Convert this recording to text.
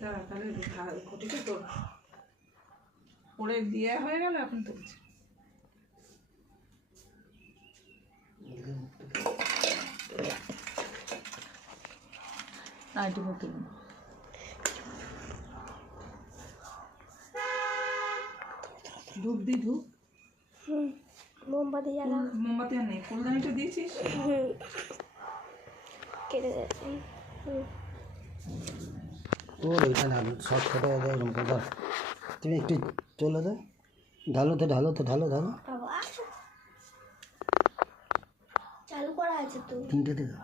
দাঁড়া তাহলে ঘটিটা তোর পরে দিয়ে হয়ে গেল, এখন তুলছি। না এটুকু তুলুন। ধূপ দি, ধূপ। মোমবাতি জ্বালা। মোমবাতি আর নেই, ফুলদানিটা দিয়েছিস? কেটে দে। তোর ওইটা না সব ফটো এরকম কথা। তুমি একটু চলে দাও, ঢালো তো ঢালো তো ঢালো ঢালো। চালু করা আছে তো। 3টে থেকে